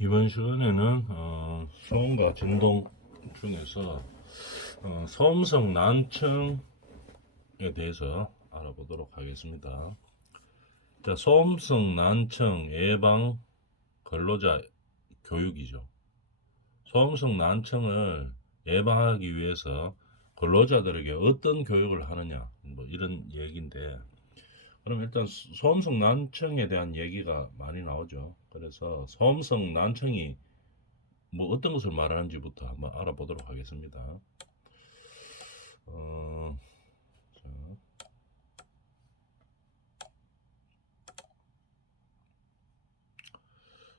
이번 시간에는 소음과 진동 중에서 소음성 난청에 대해서 알아보도록 하겠습니다. 자, 소음성 난청 예방 근로자 교육이죠. 소음성 난청을 예방하기 위해서 근로자들에게 어떤 교육을 하느냐, 뭐 이런 얘기인데, 그럼 일단 소음성 난청에 대한 얘기가 많이 나오죠. 그래서 소음성 난청이 뭐 어떤 것을 말하는지부터 한번 알아보도록 하겠습니다. 자,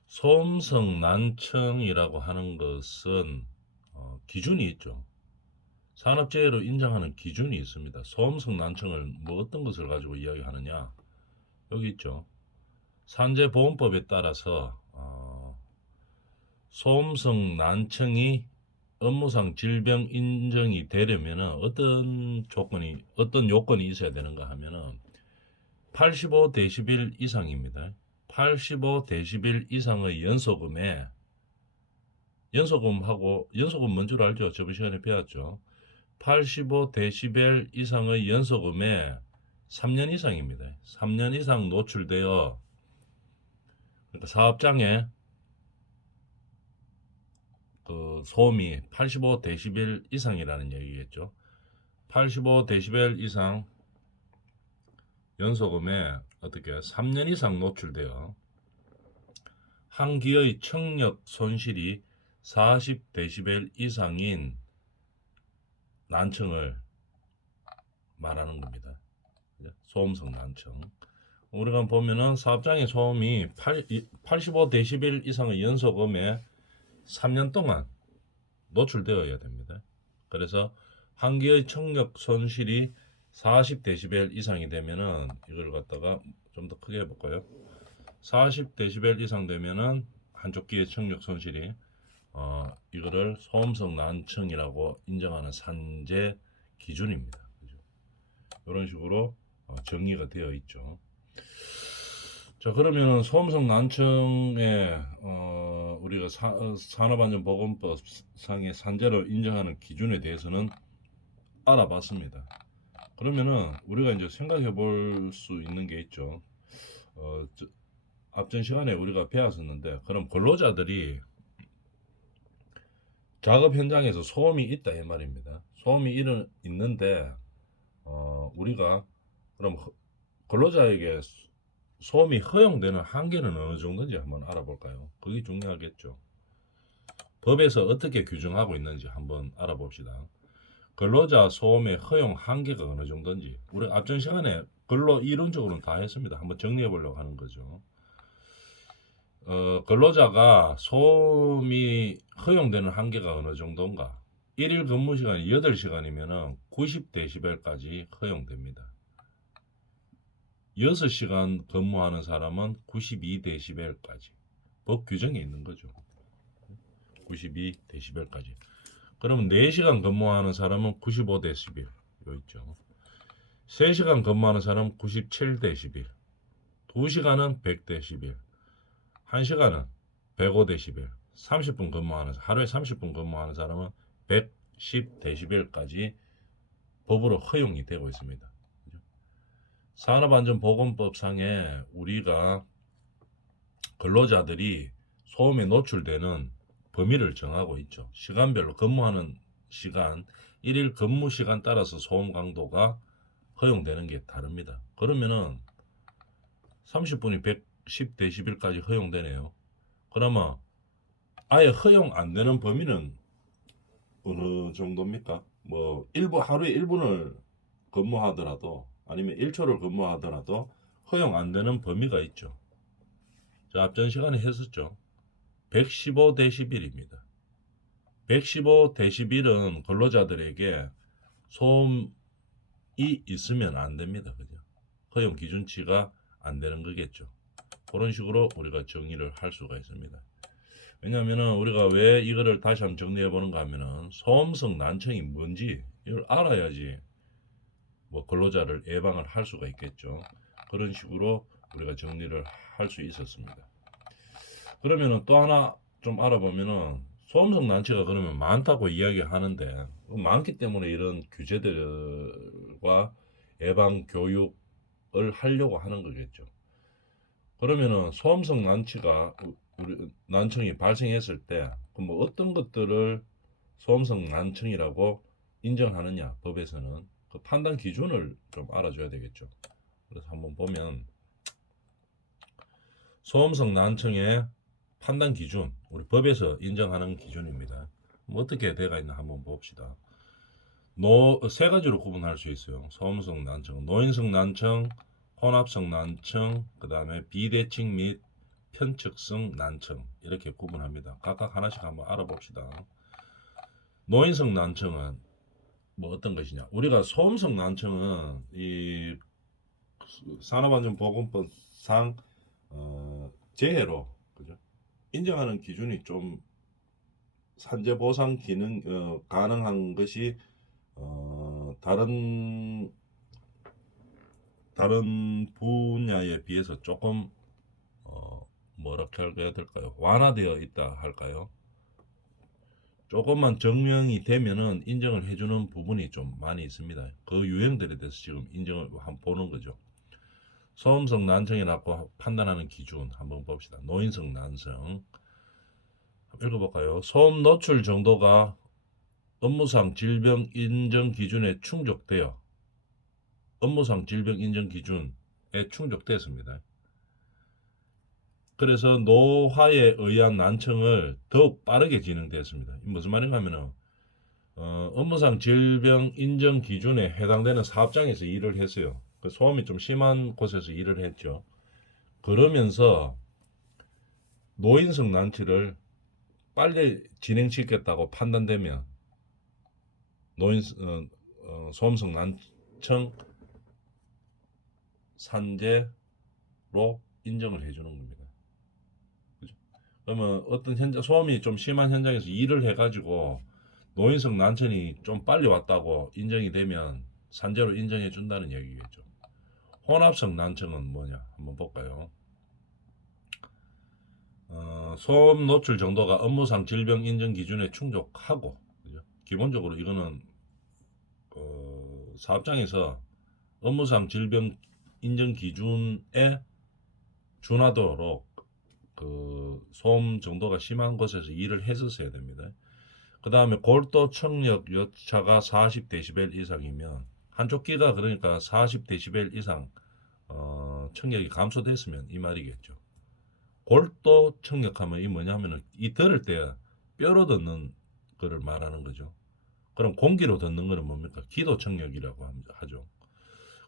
소음성 난청이라고 하는 것은 기준이 있죠. 산업재해로 인정하는 기준이 있습니다. 소음성 난청을 뭐 어떤 것을 가지고 이야기하느냐? 여기 있죠. 산재보험법에 따라서 소음성 난청이 업무상 질병 인정이 되려면 어떤 요건이 있어야 되는가 하면은 85데시벨 이상입니다. 85데시벨 이상의 연소금 뭔 줄 알죠? 저번 시간에 배웠죠. 85데시벨 이상의 연소금에 3년 이상입니다. 3년 이상 노출되어, 그러니까 사업장에 그 소음이 85데시벨 이상이라는 얘기겠죠. 85데시벨 이상 연소금에 어떻게 3년 이상 노출되어 한 기의 청력 손실이 40데시벨 이상인 난청을 말하는 겁니다. 소음성 난청. 우리가 보면은 사업장의 소음이 85데시벨 이상의 연소금에 3년 동안 노출되어야 됩니다. 그래서 한 기의 청력 손실이 40데시벨 이상이 되면은 이걸 갖다가 좀 더 크게 해볼까요? 40데시벨 이상 되면은 한쪽 귀의 청력 손실이 이거를 소음성 난청이라고 인정하는 산재 기준입니다. 그죠? 이런 식으로 정의가 되어 있죠. 자, 그러면 소음성 난청에 우리가 산업안전보건법상의 산재로 인정하는 기준에 대해서는 알아봤습니다. 그러면은 우리가 이제 생각해 볼 수 있는 게 있죠. 앞전 시간에 우리가 배웠었는데, 그럼 근로자들이 작업 현장에서 소음이 있다 이 말입니다. 소음이 있는데 우리가 그럼 근로자에게 소음이 허용되는 한계는 어느 정도인지 한번 알아볼까요? 그게 중요하겠죠. 법에서 어떻게 규정하고 있는지 한번 알아봅시다. 근로자 소음의 허용 한계가 어느 정도인지 우리 앞전 시간에 근로 이론적으로는 다 했습니다. 한번 정리해 보려고 하는 거죠. 근로자가 소음이 허용되는 한계가 어느 정도인가? 1일 근무 시간이 8시간이면 90데시벨까지 허용됩니다. 6시간 근무하는 사람은 92데시벨까지 법 규정에 있는 거죠. 92데시벨까지. 그러면 4시간 근무하는 사람은 95데시벨 요 있죠. 3시간 근무하는 사람은 97데시벨, 2시간은 100데시벨, 1시간은 105데시벨, 30분 근무하는 하루에 30분 근무하는 사람은 110데시벨까지 법으로 허용이 되고 있습니다. 산업안전보건법상에 우리가 근로자들이 소음에 노출되는 범위를 정하고 있죠. 시간별로 근무하는 시간, 1일 근무 시간 따라서 소음 강도가 허용되는 게 다릅니다. 그러면은 30분이 110데시벨까지 허용되네요. 그러면 아예 허용 안 되는 범위는 어느 정도입니까? 뭐 하루에 1분을 근무하더라도 아니면 1초를 근무하더라도 허용 안 되는 범위가 있죠. 자, 앞전 시간에 했었죠. 115데시벨입니다. 115데시벨은 근로자들에게 소음이 있으면 안 됩니다. 그죠? 허용 기준치가 안 되는 거겠죠. 그런 식으로 우리가 정의를 할 수가 있습니다. 왜냐하면 우리가 왜 이거를 다시 한번 정리해 보는가 하면은 소음성 난청이 뭔지 이걸 알아야지 뭐 근로자를 예방을 할 수가 있겠죠. 그런 식으로 우리가 정리를 할 수 있었습니다. 그러면은 또 하나 좀 알아보면은 소음성 난치가 그러면 많다고 이야기하는데 많기 때문에 이런 규제들과 예방 교육을 하려고 하는 거겠죠. 그러면은 소음성 난치가 우리 난청이 발생했을 때 뭐 어떤 것들을 소음성 난청이라고 인정하느냐 법에서는 그 판단 기준을 좀 알아줘야 되겠죠. 그래서 한번 보면 소음성 난청의 판단 기준 우리 법에서 인정하는 기준입니다. 뭐 어떻게 돼가 있나 한번 봅시다. 세 가지로 구분할 수 있어요. 소음성 난청, 노인성 난청, 혼합성 난청, 그 다음에 비대칭 및 편측성 난청 이렇게 구분합니다. 각각 하나씩 한번 알아봅시다. 노인성 난청은 뭐 어떤 것이냐? 우리가 소음성 난청은 이 산업안전보건법상 재해로 그죠? 인정하는 기준이 좀 산재 보상 기능 가능한 것이 다른 분야에 비해서 조금 뭐라고 해야 될까요? 완화되어 있다 할까요? 조금만 증명이 되면은 인정을 해주는 부분이 좀 많이 있습니다. 그 유형들에 대해서 지금 인정을 한번 보는 거죠. 소음성 난청이라고 판단하는 기준 한번 봅시다. 노인성 난청 읽어볼까요? 소음 노출 정도가 업무상 질병 인정 기준에 충족되어 업무상 질병 인정 기준에 충족됐습니다. 그래서 노화에 의한 난청을 더욱 빠르게 진행됐습니다. 무슨 말인가 하면은 업무상 질병 인정 기준에 해당되는 사업장에서 일을 했어요. 그 소음이 좀 심한 곳에서 일을 했죠. 그러면서 노인성 난치를 빨리 진행시켰다고 판단되면 소음성 난청 산재로 인정을 해주는 겁니다. 그죠? 그러면 어떤 소음이 좀 심한 현장에서 일을 해가지고 노인성 난청이 좀 빨리 왔다고 인정이 되면 산재로 인정해 준다는 얘기겠죠. 혼합성 난청은 뭐냐 한번 볼까요? 소음 노출 정도가 업무상 질병 인정 기준에 충족하고 그죠? 기본적으로 이거는 사업장에서 업무상 질병 인정 기준에 준하도록 그 소음 정도가 심한 곳에서 일을 했었어야 됩니다. 그 다음에 골도 청력 여차가 40dB 이상이면 한쪽 귀가 그러니까 40dB 이상 청력이 감소됐으면 이 말이겠죠. 골도 청력하면 이 뭐냐면은 이 들을 때 뼈로 듣는 거를 말하는 거죠. 그럼 공기로 듣는 거는 뭡니까? 기도 청력이라고 하죠.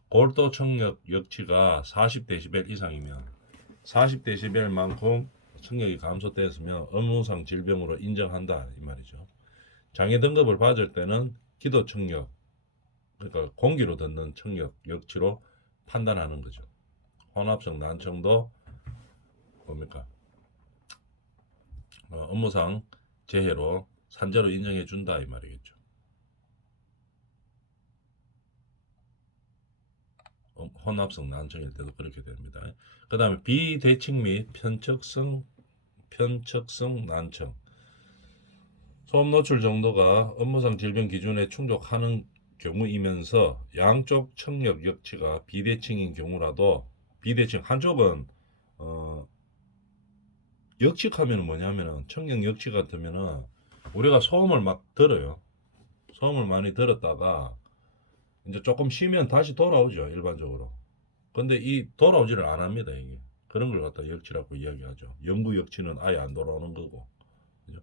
골도 청력 역치가 40dB 이상이면 40dB만큼 청력이 감소됐으면 업무상 질병으로 인정한다 이 말이죠. 장애 등급을 받을 때는 기도 청력 그러니까 공기로 듣는 청력 역치로 판단하는 거죠. 혼합성 난청도 뭡니까? 업무상 재해로 산재로 인정해 준다 이 말이겠죠. 혼합성 난청일 때도 그렇게 됩니다. 그 다음에 비대칭 및 편측성 난청 소음 노출 정도가 업무상 질병 기준에 충족하는 경우이면서 양쪽 청력 역치가 비대칭인 경우라도 비대칭 한쪽은 역치하면 뭐냐면은 청력 역치 같으면은 우리가 소음을 막 들어요. 소음을 많이 들었다가 이제 조금 쉬면 다시 돌아오죠 일반적으로. 근데 이 돌아오지를 안 합니다 이게. 그런 걸 갖다 역치라고 이야기하죠. 영구 역치는 아예 안 돌아오는 거고. 그죠?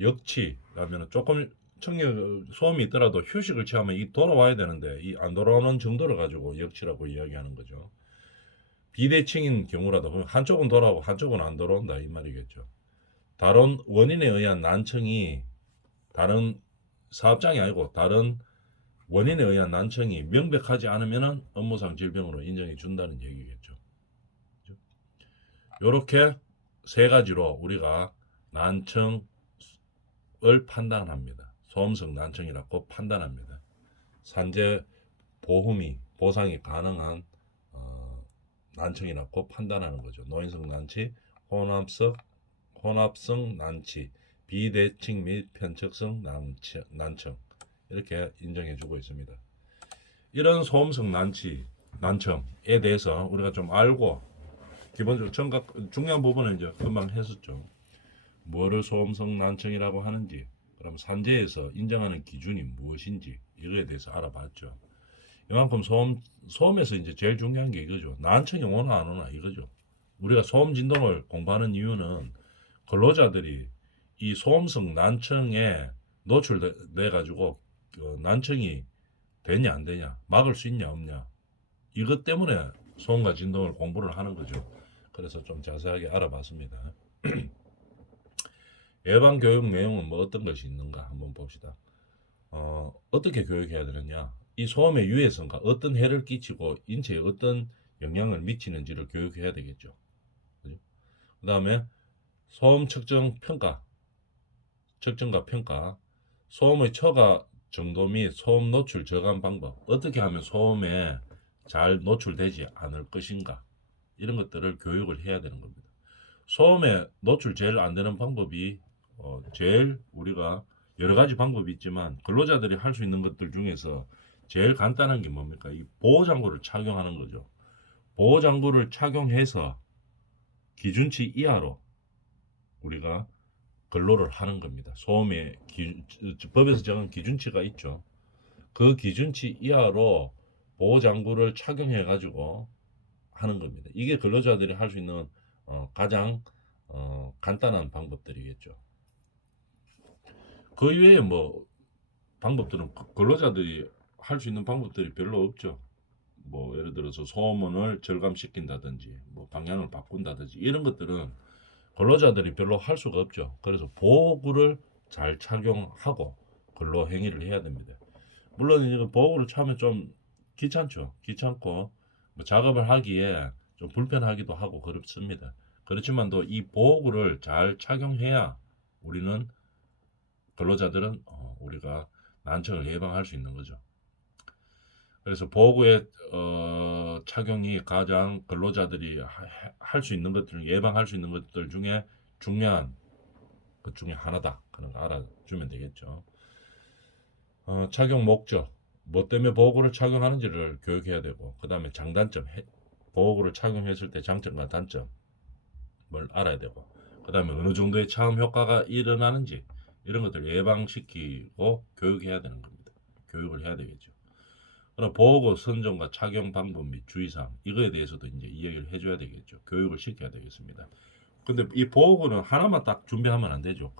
역치라면 조금 청력 소음이 있더라도 휴식을 취하면 이 돌아와야 되는데 이 안 돌아오는 정도를 가지고 역치라고 이야기하는 거죠. 비대칭인 경우라도 한쪽은 돌아오고 한쪽은 안 돌아온다 이 말이겠죠. 다른 원인에 의한 난청이 다른 사업장이 아니고 다른 원인에 의한 난청이 명백하지 않으면 업무상 질병으로 인정해 준다는 얘기겠죠. 이렇게 세 가지로 우리가 난청을 판단합니다. 소음성 난청이라고 판단합니다. 산재 보상이 가능한 난청이라고 판단하는 거죠. 노인성 난치, 혼합성 난치, 비대칭 및 편측성 난청 이렇게 인정해주고 있습니다. 이런 소음성 난청에 대해서 우리가 좀 알고 기본적으로 중요한 부분은 이제 금방 했었죠. 뭐를 소음성 난청이라고 하는지, 그럼 산재에서 인정하는 기준이 무엇인지 이거에 대해서 알아봤죠. 이만큼 소음에서 이제 제일 중요한 게 이거죠. 난청이 오나 안 오나 이거죠. 우리가 소음 진동을 공부하는 이유는 근로자들이 이 소음성 난청에 노출돼 가지고 난청이 되냐 안 되냐, 막을 수 있냐 없냐, 이것 때문에 소음과 진동을 공부를 하는 거죠. 그래서 좀 자세하게 알아봤습니다. 예방 교육 내용은 뭐 어떤 것이 있는가 한번 봅시다. 어떻게 교육해야 되느냐? 이 소음의 유해성과 어떤 해를 끼치고 인체에 어떤 영향을 미치는지를 교육해야 되겠죠. 그 다음에 소음 측정과 평가, 소음의 처가 정도 및 소음 노출 저감 방법, 어떻게 하면 소음에 잘 노출되지 않을 것인가, 이런 것들을 교육을 해야 되는 겁니다. 소음에 노출 제일 안 되는 방법이 제일 우리가 여러 가지 방법이 있지만 근로자들이 할 수 있는 것들 중에서 제일 간단한 게 뭡니까? 이 보호장구를 착용하는 거죠. 보호장구를 착용해서 기준치 이하로 우리가 근로를 하는 겁니다. 소음의 법에서 정한 기준치가 있죠. 그 기준치 이하로 보호장구를 착용해 가지고 하는 겁니다. 이게 근로자들이 할 수 있는 가장 간단한 방법들이겠죠. 그 이외에 뭐 방법들은 근로자들이 할 수 있는 방법들이 별로 없죠. 뭐 예를 들어서 소음원을 절감시킨다든지 뭐 방향을 바꾼다든지 이런 것들은 근로자들이 별로 할 수가 없죠. 그래서 보호구를 잘 착용하고 근로 행위를 해야 됩니다. 물론 이제 보호구를 차면 좀 귀찮죠. 귀찮고 뭐 작업을 하기에 좀 불편하기도 하고 그렇습니다. 그렇지만도 이 보호구를 잘 착용해야 우리는 근로자들은 우리가 난청을 예방할 수 있는 거죠. 그래서 보호구의 착용이 가장 근로자들이 할 수 있는 것들, 예방할 수 있는 것들 중에 중요한 것 중에 하나다. 그런 거 알아주면 되겠죠. 착용 목적, 뭐 때문에 보호구를 착용하는지를 교육해야 되고, 그 다음에 장단점, 보호구를 착용했을 때 장점과 단점을 알아야 되고, 그 다음에 어느 정도의 차음 효과가 일어나는지 이런 것들을 예방시키고 교육해야 되는 겁니다. 교육을 해야 되겠죠. 그럼 보호구 선정과 착용 방법 및 주의사항 이거에 대해서도 이제 이야기를 해줘야 되겠죠. 교육을 시켜야 되겠습니다. 근데 이 보호구는 하나만 딱 준비하면 안 되죠.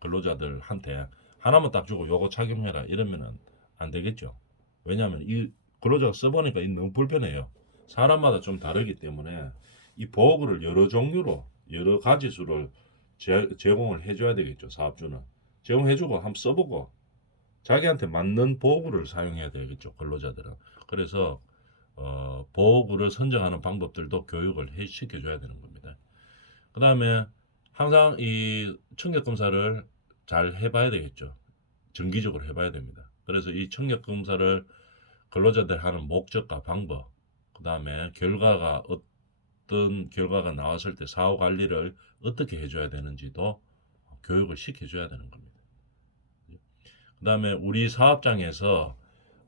근로자들한테 하나만 딱 주고 요거 착용해라 이러면은 안 되겠죠. 왜냐하면 이 근로자가 써보니까 이 너무 불편해요. 사람마다 좀 다르기 때문에 이 보호구를 여러 종류로 여러 가지 수를 제공을 해줘야 되겠죠. 사업주는 제공해주고 한번 써보고 자기한테 맞는 보호구를 사용해야 되겠죠. 근로자들은. 그래서 보호구를 선정하는 방법들도 교육을 시켜줘야 되는 겁니다. 그 다음에 항상 이 청력 검사를 잘 해봐야 되겠죠. 정기적으로 해봐야 됩니다. 그래서 이 청력 검사를 근로자들 하는 목적과 방법, 그 다음에 어떤 결과가 나왔을 때 사후 관리를 어떻게 해줘야 되는지도 교육을 시켜줘야 되는 겁니다. 그 다음에 우리 사업장에서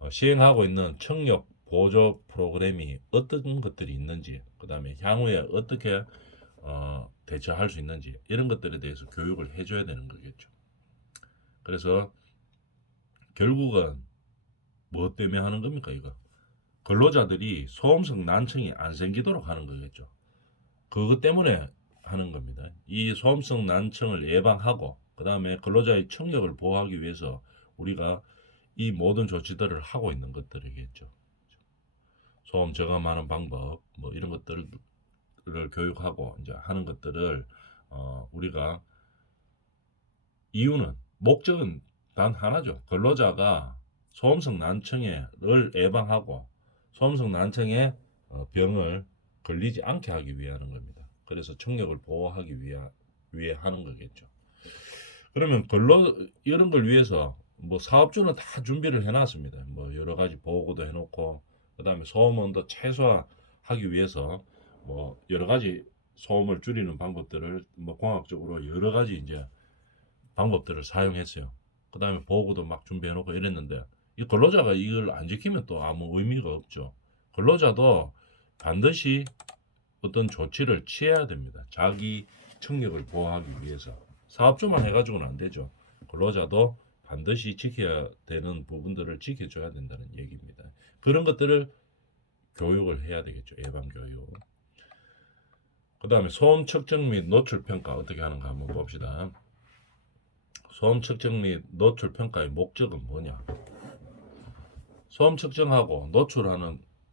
시행하고 있는 청력 보조 프로그램이 어떤 것들이 있는지, 그 다음에 향후에 어떻게 대처할 수 있는지 이런 것들에 대해서 교육을 해줘야 되는 거겠죠. 그래서 결국은 뭐 때문에 하는 겁니까 이거? 근로자들이 소음성 난청이 안 생기도록 하는 거겠죠. 그것 때문에 하는 겁니다. 이 소음성 난청을 예방하고 그 다음에 근로자의 청력을 보호하기 위해서 우리가 이 모든 조치들을 하고 있는 것들이겠죠. 소음 저감하는 방법 뭐 이런 것들을 교육하고 이제 하는 것들을 우리가 이유는 목적은 단 하나죠. 근로자가 소음성 난청을 예방하고 소음성 난청의 병을 걸리지 않게 하기 위해 하는 겁니다. 그래서 청력을 보호하기 위해 하는 거겠죠. 그러면 이런 걸 위해서 뭐 사업주는 다 준비를 해놨습니다. 뭐 여러 가지 보호구도 해놓고 그 다음에 소음원도 최소화하기 위해서 뭐 여러 가지 소음을 줄이는 방법들을 뭐 공학적으로 여러 가지 이제 방법들을 사용했어요. 그 다음에 보고도 막 준비해놓고 이랬는데 이 근로자가 이걸 안 지키면 또 아무 의미가 없죠. 근로자도 반드시 어떤 조치를 취해야 됩니다. 자기 청력을 보호하기 위해서. 사업주만 해가지고는 안 되죠. 근로자도 반드시 지켜야 되는 부분들을 지켜줘야 된다는 얘기입니다. 그런 것들을 교육을 해야 되겠죠. 예방 교육. 그 다음에 소음 측정 및 노출 평가 어떻게 하는가 한번 봅시다. 소음 측정 및 노출 평가의 목적은 뭐냐? 소음 측정하고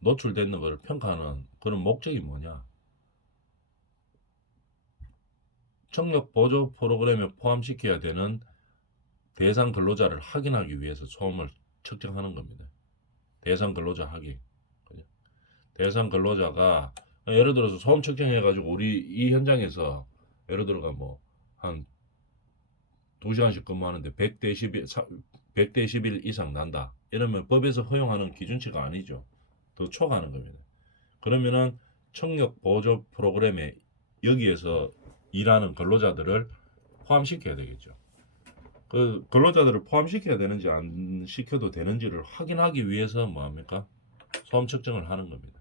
노출되는 것을 평가하는 그런 목적이 뭐냐? 청력 보조 프로그램에 포함시켜야 되는 대상 근로자를 확인하기 위해서 소음을 측정하는 겁니다. 대상 근로자 확인. 대상 근로자가 예를 들어서 소음 측정해가지고 우리 이 현장에서 예를 들어가 뭐 한 2시간씩 근무하는데 100데시벨 이상 난다. 이러면 법에서 허용하는 기준치가 아니죠. 더 초과하는 겁니다. 그러면은 청력 보조 프로그램에 여기에서 일하는 근로자들을 포함시켜야 되겠죠. 그 근로자들을 포함시켜야 되는지 안 시켜도 되는지를 확인하기 위해서 뭐합니까? 소음 측정을 하는 겁니다.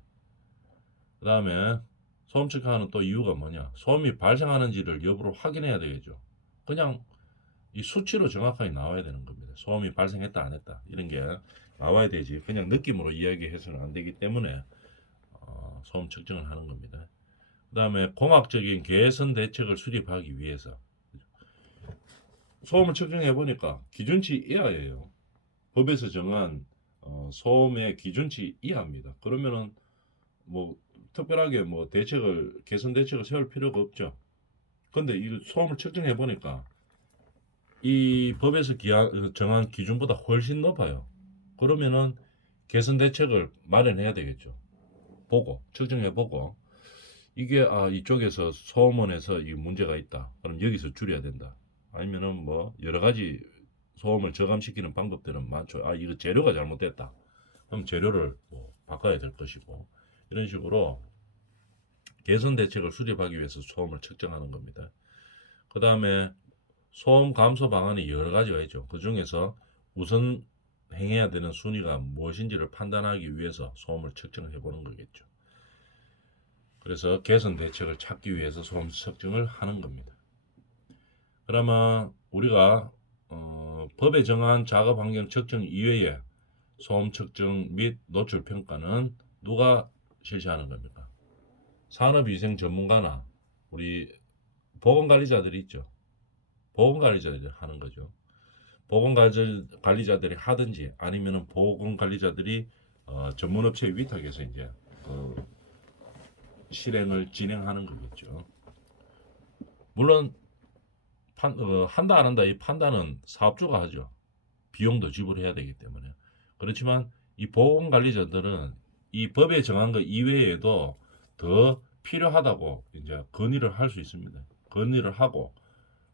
그 다음에 소음 측정하는 또 이유가 뭐냐? 소음이 발생하는지를 여부를 확인해야 되겠죠. 그냥 이 수치로 정확하게 나와야 되는 겁니다. 소음이 발생했다 안 했다 이런 게 나와야 되지. 그냥 느낌으로 이야기해서는 안 되기 때문에 소음 측정을 하는 겁니다. 그 다음에 공학적인 개선 대책을 수립하기 위해서 소음을 측정해 보니까 기준치 이하예요. 법에서 정한 소음의 기준치 이하입니다. 그러면은 뭐 특별하게 뭐 개선 대책을 세울 필요가 없죠. 근데 이 소음을 측정해 보니까 이 법에서 정한 기준보다 훨씬 높아요. 그러면은 개선 대책을 마련해야 되겠죠. 보고 측정해 보고 이게 이쪽에서 소음원에서 이 문제가 있다. 그럼 여기서 줄여야 된다. 아니면은 뭐 여러 가지 소음을 저감시키는 방법들은 많죠. 이거 재료가 잘못됐다. 그럼 재료를 뭐 바꿔야 될 것이고 이런 식으로 개선 대책을 수립하기 위해서 소음을 측정하는 겁니다. 그 다음에 소음 감소 방안이 여러 가지가 있죠. 그 중에서 우선 행해야 되는 순위가 무엇인지를 판단하기 위해서 소음을 측정해 보는 거겠죠. 그래서 개선 대책을 찾기 위해서 소음 측정을 하는 겁니다. 그러면 우리가 법에 정한 작업 환경 측정 이외에 소음 측정 및 노출 평가는 누가 실시하는 겁니까? 산업위생 전문가나 우리 보건관리자들이 있죠. 보건관리자들이 하는 거죠. 보건관리자들이 하든지 아니면은 보건관리자들이 전문업체에 위탁해서 이제 실행을 진행하는 거겠죠. 물론 한다 안 한다 이 판단은 사업주가 하죠. 비용도 지불해야 되기 때문에. 그렇지만 이 보건관리자들은 이 법에 정한 것 이외에도 더 필요하다고 이제 건의를 할 수 있습니다. 건의를 하고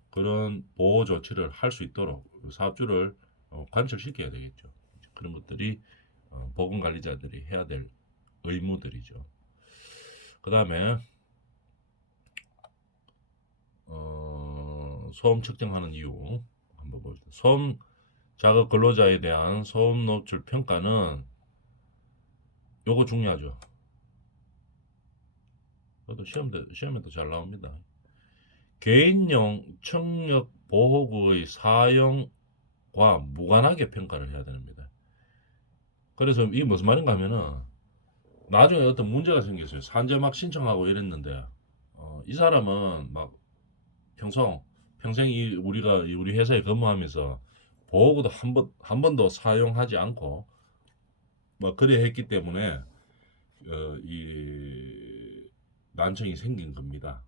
그런 보호 조치를 할 수 있도록 사업주를 관철시켜야 되겠죠. 그런 것들이 보건관리자들이 해야 될 의무들이죠. 그 다음에 소음 측정하는 이유 한번 봅시다. 소음 작업 근로자에 대한 소음 노출 평가는 요거 중요하죠. 그것도 시험에도 잘 나옵니다. 개인용 청력 보호구의 사용과 무관하게 평가를 해야 됩니다. 그래서 이게 무슨 말인가 하면은 나중에 어떤 문제가 생겼어요. 산재 막 신청하고 이랬는데 이 사람은 막 평생 우리 회사에 근무하면서 보호구도 한 번도 사용하지 않고 뭐 그래 했기 때문에 이 난청이 생긴 겁니다.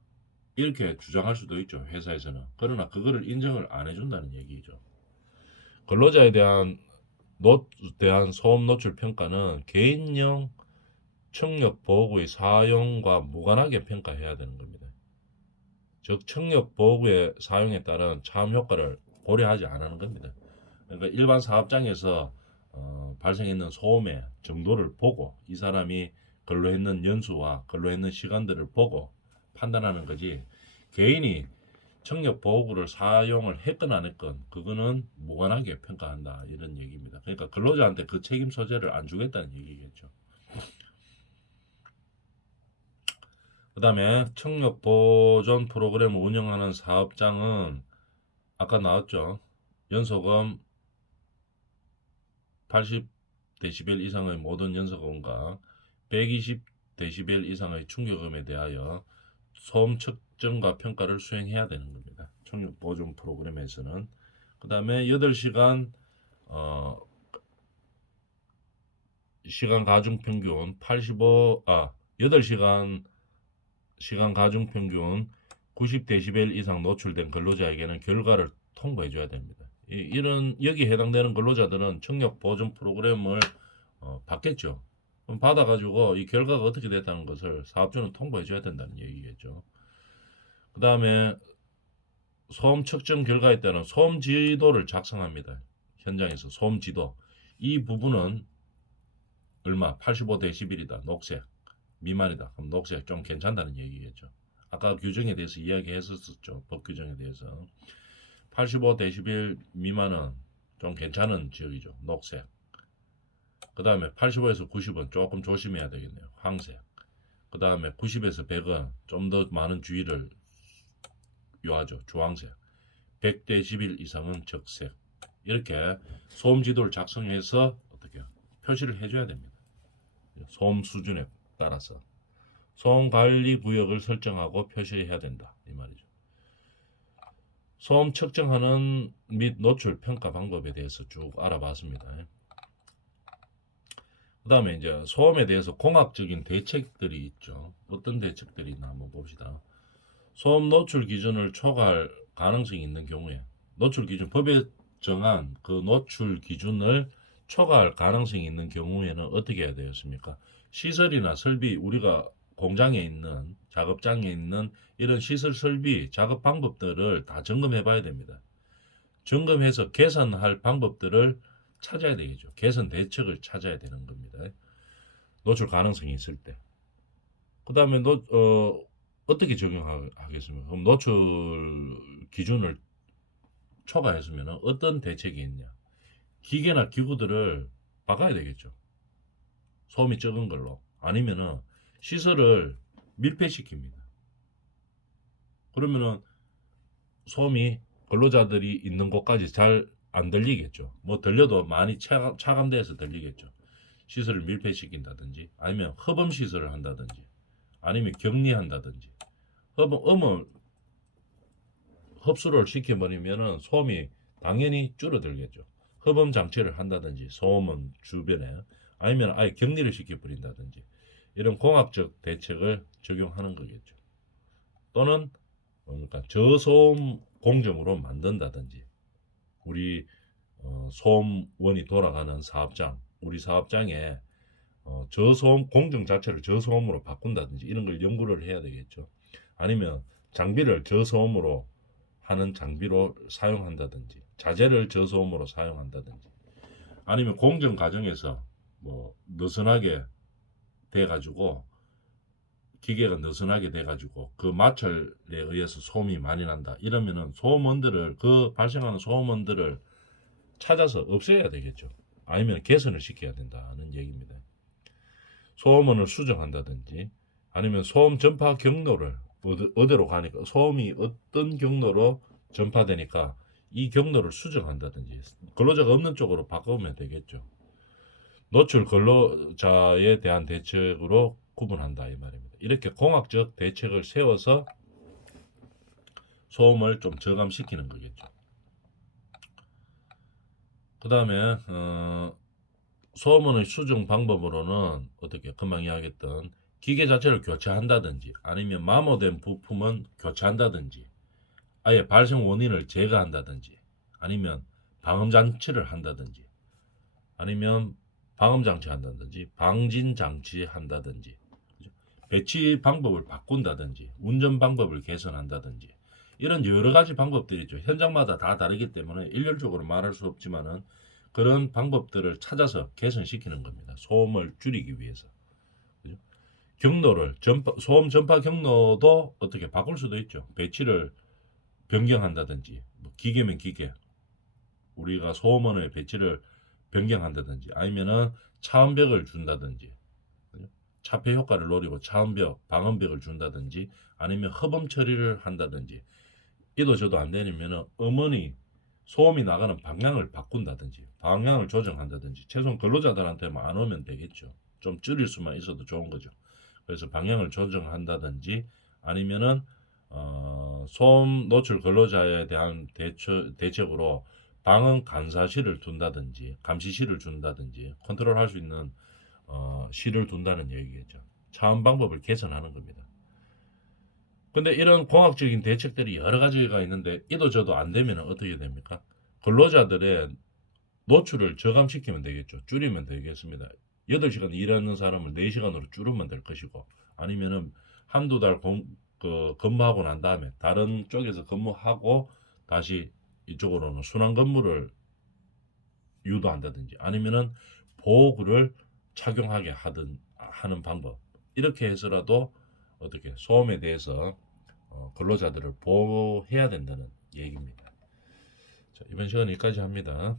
이렇게 주장할 수도 있죠. 회사에서는. 그러나 그거를 인정을 안 해준다는 얘기죠. 근로자에 대한 소음 노출 평가는 개인용 청력 보호구의 사용과 무관하게 평가해야 되는 겁니다. 즉 청력 보호구의 사용에 따른 차음 효과를 고려하지 않는 겁니다. 그러니까 일반 사업장에서 발생했는 소음의 정도를 보고 이 사람이 근로했는 연수와 근로했는 시간들을 보고 판단하는 거지. 개인이 청력 보호구를 사용을 했건 안 했건 그거는 무관하게 평가한다 이런 얘기입니다. 그러니까 근로자한테 그 책임 소재를 안 주겠다는 얘기겠죠. 그 다음에 청력 보존 프로그램을 운영하는 사업장은 아까 나왔죠. 연소금 80dB 이상의 모든 연소금과 120dB 이상의 충격음에 대하여 소음 측정과 평가를 수행해야 되는 겁니다. 청력 보존 프로그램에서는. 그 다음에 8시간 시간 가중 평균 8시간 시간 가중 평균 90dB 이상 노출된 근로자에게는 결과를 통보해 줘야 됩니다. 이런 여기 해당되는 근로자들은 청력 보존 프로그램을 받겠죠. 그럼 받아가지고 이 결과가 어떻게 됐다는 것을 사업주는 통보해 줘야 된다는 얘기겠죠. 그 다음에 소음 측정 결과에 따른 소음 지도를 작성합니다. 현장에서 소음 지도. 이 부분은 얼마? 85dB이다. 녹색. 미만이다. 그럼 녹색 좀 괜찮다는 얘기겠죠. 아까 규정에 대해서 이야기했었죠. 법 규정에 대해서. 85dB 미만은 좀 괜찮은 지역이죠. 녹색. 그 다음에 85에서 90은 조금 조심해야 되겠네요. 황색. 그 다음에 90에서 100은 좀 더 많은 주의를 요하죠. 주황색. 100dB 이상은 적색. 이렇게 소음 지도를 작성해서 어떻게 표시를 해줘야 됩니다. 소음 수준에 따라서 소음 관리 구역을 설정하고 표시해야 된다 이 말이죠. 소음 측정하는 및 노출 평가 방법에 대해서 쭉 알아봤습니다. 그 다음에 이제 소음에 대해서 공학적인 대책들이 있죠. 어떤 대책들이 있나 한번 봅시다. 소음 노출 기준을 초과할 가능성이 있는 경우에 노출 기준 법에 정한 그 노출 기준을 초과할 가능성이 있는 경우에는 어떻게 해야 되겠습니까? 시설이나 설비 우리가 공장에 있는 작업장에 있는 이런 시설 설비 작업 방법들을 다 점검해 봐야 됩니다. 점검해서 개선할 방법들을 찾아야 되겠죠. 개선 대책을 찾아야 되는 겁니다. 노출 가능성이 있을 때. 그 다음에 어떻게 적용하겠습니까? 그럼 노출 기준을 초과했으면 어떤 대책이 있냐? 기계나 기구들을 바꿔야 되겠죠. 소음이 적은 걸로. 아니면은 시설을 밀폐시킵니다. 그러면은 소음이 근로자들이 있는 곳까지 잘 안 들리겠죠. 뭐 들려도 많이 차감돼서 들리겠죠. 시설을 밀폐시킨다든지 아니면 허범 시설을 한다든지 아니면 격리한다든지 음을 흡수를 시켜버리면은 소음이 당연히 줄어들겠죠. 흡음 장치를 한다든지 소음은 주변에 아니면 아예 격리를 시켜버린다든지 이런 공학적 대책을 적용하는 거겠죠. 또는 뭡니까 저소음 공정으로 만든다든지 우리 소음원이 돌아가는 사업장 우리 사업장에 저소음 공정 자체를 저소음으로 바꾼다든지 이런 걸 연구를 해야 되겠죠. 아니면 장비를 저소음으로 하는 장비로 사용한다든지 자재를 저소음으로 사용한다든지 아니면 공정 과정에서 뭐 느슨하게 돼 가지고 기계가 느슨하게 돼 가지고 그 마찰에 의해서 소음이 많이 난다 이러면은 소음원들을 그 발생하는 소음원들을 찾아서 없애야 되겠죠. 아니면 개선을 시켜야 된다는 얘기입니다. 소음원을 수정한다든지 아니면 소음 전파 경로를 어디로 가니까 소음이 어떤 경로로 전파되니까 이 경로를 수정한다든지 근로자가 없는 쪽으로 바꾸면 되겠죠. 노출 근로자에 대한 대책으로 구분한다 이 말입니다. 이렇게 공학적 대책을 세워서 소음을 좀 저감시키는 거겠죠. 그 다음에 소음원의 수정 방법으로는 어떻게 금방 이야기했던 기계 자체를 교체한다든지 아니면 마모된 부품은 교체한다든지 아예 발생 원인을 제거한다든지 아니면 방음장치를 한다든지 아니면 방음장치 한다든지 방진장치 한다든지 배치 방법을 바꾼다든지 운전 방법을 개선한다든지 이런 여러 가지 방법들이 있죠. 현장마다 다 다르기 때문에 일률적으로 말할 수 없지만은 그런 방법들을 찾아서 개선시키는 겁니다. 소음을 줄이기 위해서. 그죠? 경로를 소음 전파 경로도 어떻게 바꿀 수도 있죠. 배치를 변경한다든지 뭐 기계면 기계 우리가 소음원의 배치를 변경한다든지 아니면은 차음벽을 준다든지 차폐 효과를 노리고 차음벽 방음벽을 준다든지 아니면 허범 처리를 한다든지 이도 저도 안 되면은 음원이 소음이 나가는 방향을 바꾼다든지 방향을 조정한다든지 최소한 근로자들한테만 안 오면 되겠죠. 좀 줄일 수만 있어도 좋은 거죠. 그래서 방향을 조정한다든지 아니면은 소음 노출 근로자에 대한 대책으로 방음 감사실을 둔다든지 감시실을 준다든지 컨트롤할 수 있는 실을 둔다는 얘기겠죠. 차원 방법을 개선하는 겁니다. 근데 이런 공학적인 대책들이 여러 가지가 있는데 이도 저도 안 되면 어떻게 됩니까? 근로자들의 노출을 저감시키면 되겠죠. 줄이면 되겠습니다. 8시간 일하는 사람을 4시간으로 줄이면 될 것이고 아니면은 한두 달 근무하고 난 다음에 다른 쪽에서 근무하고 다시 이쪽으로는 순환 근무를 유도한다든지 아니면은 보호구를 착용하게 하는 방법 이렇게 해서라도 어떻게 소음에 대해서 근로자들을 보호해야 된다는 얘기입니다. 자, 이번 시간 여기까지 합니다.